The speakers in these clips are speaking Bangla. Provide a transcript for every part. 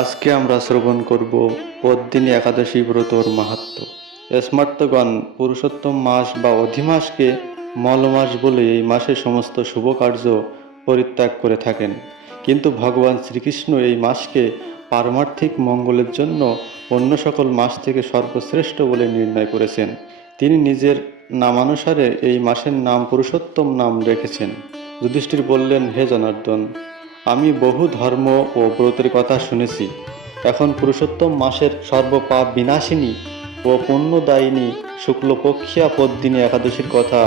আজকে আমরা শ্রবণ করব পদ্মিনী একাদশী ব্রতর মাহাত্ম্য। স্মার্তগণ পুরুষোত্তম মাস বা অধিমাসকে মলমাস বলে এই মাসে সমস্ত শুভ কার্য পরিত্যাগ করে থাকেন, কিন্তু ভগবান শ্রীকৃষ্ণ এই মাসকে পারমার্থিক মঙ্গলের জন্য অন্য সকল মাস থেকে সর্বশ্রেষ্ঠ বলে নির্ণয় করেছেন। তিনি নিজের নামানুসারে এই মাসের নাম পুরুষোত্তম নাম রেখেছেন। যুধিষ্ঠির বললেন, হে জনার্দন, আমি বহু ধর্ম ও ব্রতের কথা শুনেছি। এখন পুরুষোত্তম মাসের সর্বপাপ বিনাশিনী ও পুণ্যদায়িনী শুক্লপক্ষিয়া পদ্মিনী একাদশীর কথা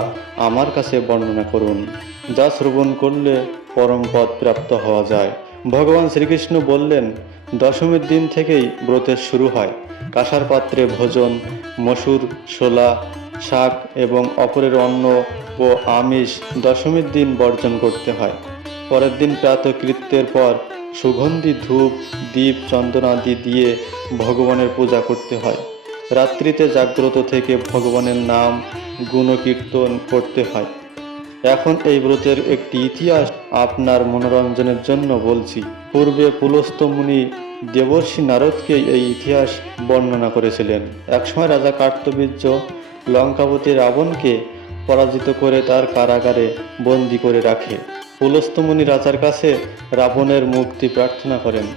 আমার কাছে বর্ণনা করুন, যা শ্রবণ করলে পরম পদ প্রাপ্ত হওয়া যায়। ভগবান শ্রীকৃষ্ণ বললেন, দশমীর দিন থেকেই ব্রতের শুরু হয়। কাঁসার পাত্রে ভোজন, মসুর, ছোলা, শাক এবং অপরের অন্ন ও আমিষ দশমীর দিন বর্জন করতে হয়। পরের দিন প্রাতঃকৃত্যের পর সুগন্ধি ধূপ, দীপ, চন্দনাদি দিয়ে ভগবানের পূজা করতে হয়। রাত্রিতে জাগ্রত থেকে ভগবানের নাম গুণকীর্তন করতে হয়। এখন এই ব্রতের একটি ইতিহাস আপনার মনোরঞ্জনের জন্য বলছি। পূর্বে পুলস্ত্য মুনি দেবর্ষি নারদকে এই ইতিহাস বর্ণনা করেছিলেন। একসময় রাজা কার্তবীর্য লঙ্কাপতি রাবণকে পরাজিত করে তার কারাগারে বন্দী করে রাখে। পুলস্ত্য মুনি রাজার কাছে রাবণের মুক্তি প্রার্থনা করেন।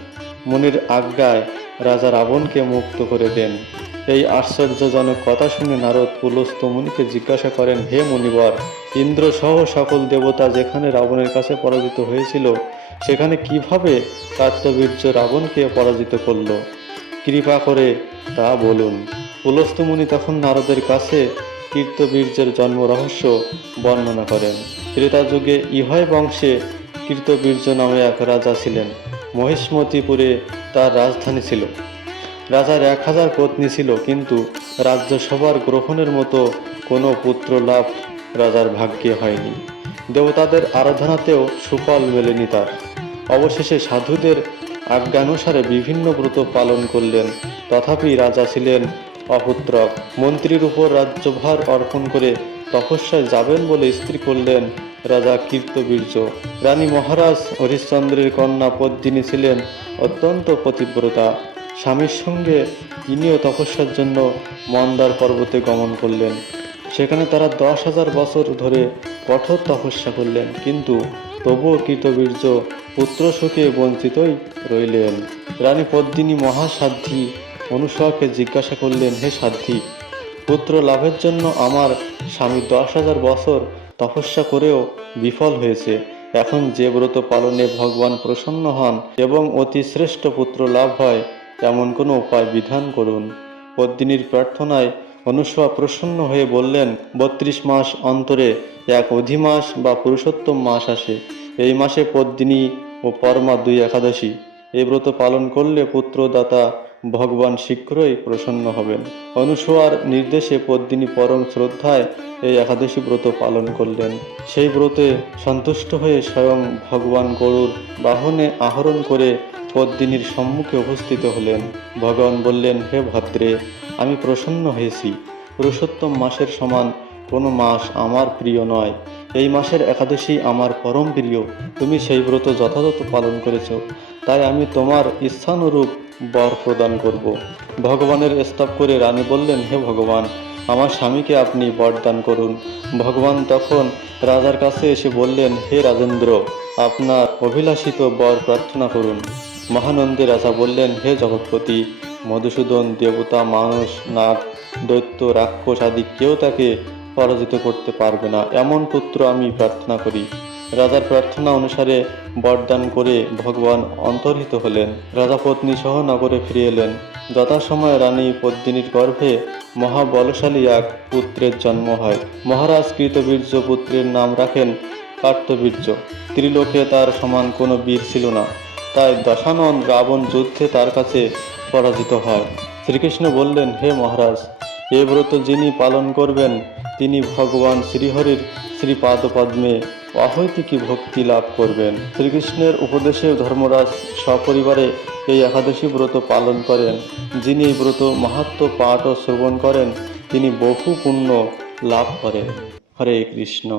মুনির আজ্ঞায় রাজা রাবণকে মুক্ত করে দেন। এই আশ্চর্যজনক কথা শুনে নারদ পুলস্ত্য মুনিকে জিজ্ঞাসা করেন, হে মুনিবর, ইন্দ্র সহ সকল দেবতা যেখানে রাবণের কাছে পরাজিত হয়েছিল, সেখানে কিভাবে কার্তবীর্য রাবণকে পরাজিত করল? কৃপা করে তা বলুন। পুলস্ত্য মুনি তখন নারদের কাছে কীর্তবীর্যের জন্ম রহস্য বর্ণনা করেন। ত্রেতা যুগে ইহয় বংশে কীর্তবীর্য নামে এক রাজা ছিলেন। মহিষ্মতিপুরে তার রাজধানী ছিল। রাজার 1000 পত্নী ছিল, কিন্তু রাজ্যসভার গ্রহণের মতো কোনো পুত্র লাভ রাজার ভাগ্যে হয়নি। দেবতাদের আরাধনাতেও সুফল মেলেনি তার। অবশেষে সাধুদের আজ্ঞানুসারে বিভিন্ন ব্রত পালন করলেন, তথাপি রাজা ছিলেন অপুত্রক। মন্ত্রীর উপর রাজ্যভার অর্পণ করে তপস্যায় যাবেন বলে স্থির করলেন রাজা কীর্তবীর্য। রানী মহারাজ হরিশ্চন্দ্রের কন্যা পদ্মিনী ছিলেন অত্যন্ত পতিব্রতা। স্বামীর সঙ্গে তিনিও তপস্যার জন্য মন্দার পর্বতে গমন করলেন। সেখানে তারা 10,000 বছর ধরে কঠোর তপস্যা করলেন, কিন্তু তবুও কীর্তবীর্য পুত্র সুখে বঞ্চিতই রইলেন। রানী পদ্মিনী মহাসাধ্বী অনুসয়াকে জিজ্ঞাসা করলেন, হে সাধ্বী, পুত্র লাভের জন্য আমার স্বামী 10,000 বছর তপস্যা করেও বিফল হয়েছে। এখন যে ব্রত পালনে ভগবান প্রসন্ন হন এবং অতি শ্রেষ্ঠ পুত্র লাভ হয়, এমন কোনো উপায় বিধান করুন। পদ্মিনীর প্রার্থনায় অনুসয়া প্রসন্ন হয়ে বললেন, 32 মাস অন্তরে এক অধিমাস বা পুরুষোত্তম মাস আসে। এই মাসে পদ্মিনী ও পরমা 2 একাদশী। এই ব্রত পালন করলে পুত্রদাতা ভগবান শীঘ্রই প্রসন্ন হবেন। অনুসয়ার নির্দেশে পদ্মিনী পরম শ্রদ্ধায় এই একাদশী ব্রত পালন করলেন। সেই ব্রতে সন্তুষ্ট হয়ে স্বয়ং ভগবান গরুর বাহনে আরোহণ করে পদ্মিনীর সম্মুখে উপস্থিত হলেন। ভগবান বললেন, হে ভদ্রে, আমি প্রসন্ন হয়েছি। পুরুষোত্তম মাসের সমান কোনো মাস আমার প্রিয় নয়। এই মাসের একাদশী আমার পরম প্রিয়। তুমি সেই ব্রত যথাযথ পালন করেছ, তাই আমি তোমার ইচ্ছানুরূপ বর প্রদান করব। ভগবানের স্তব করে রানী বললেন, হে ভগবান, আমার স্বামীকে আপনি বরদান করুন। ভগবান তখন রাজার কাছে এসে বললেন, হে রাজেন্দ্র, আপনার অভিলাষিত বর প্রার্থনা করুন। মহানন্দে রাজা বললেন, হে জগৎপতি, মধুসূদন, দেবতা, মানুষ, নাগ, দৈত্য, রাক্ষস আদি কেউ তাকে পরাজিত করতে পারবে না, এমন পুত্র আমি প্রার্থনা করি। রাজার প্রার্থনা অনুসারে বরদান করে ভগবান অন্তর্হিত হলেন। রাজা পত্নী সহ নগরে ফিরে এলেন। যথাসময়ে রানী পদ্মিনীর গর্ভে মহাবলশালী এক পুত্রের জন্ম হয়। মহারাজ কৃতবীর্য পুত্রের নাম রাখেন কার্তবীর্য। ত্রিলোকে তার সমান কোনো বীর ছিল না, তাই দশানন রাবণ যুদ্ধে তার কাছে পরাজিত হয়। শ্রীকৃষ্ণ বললেন, হে মহারাজ, এ ব্রত যিনি পালন করবেন তিনি ভগবান শ্রীহরির শ্রীপাদপদ্মে অহৈতুকী ভক্তি লাভ করবেন। শ্রীকৃষ্ণের উপদেশে ধর্মরাজ সপরিবারে এই একাদশী ব্রত পালন করেন। যিনি এই ব্রত মাহাত্ম্য পাঠ ও শ্রবণ করেন তিনি বহু পুণ্য লাভ করেন। হরে কৃষ্ণ।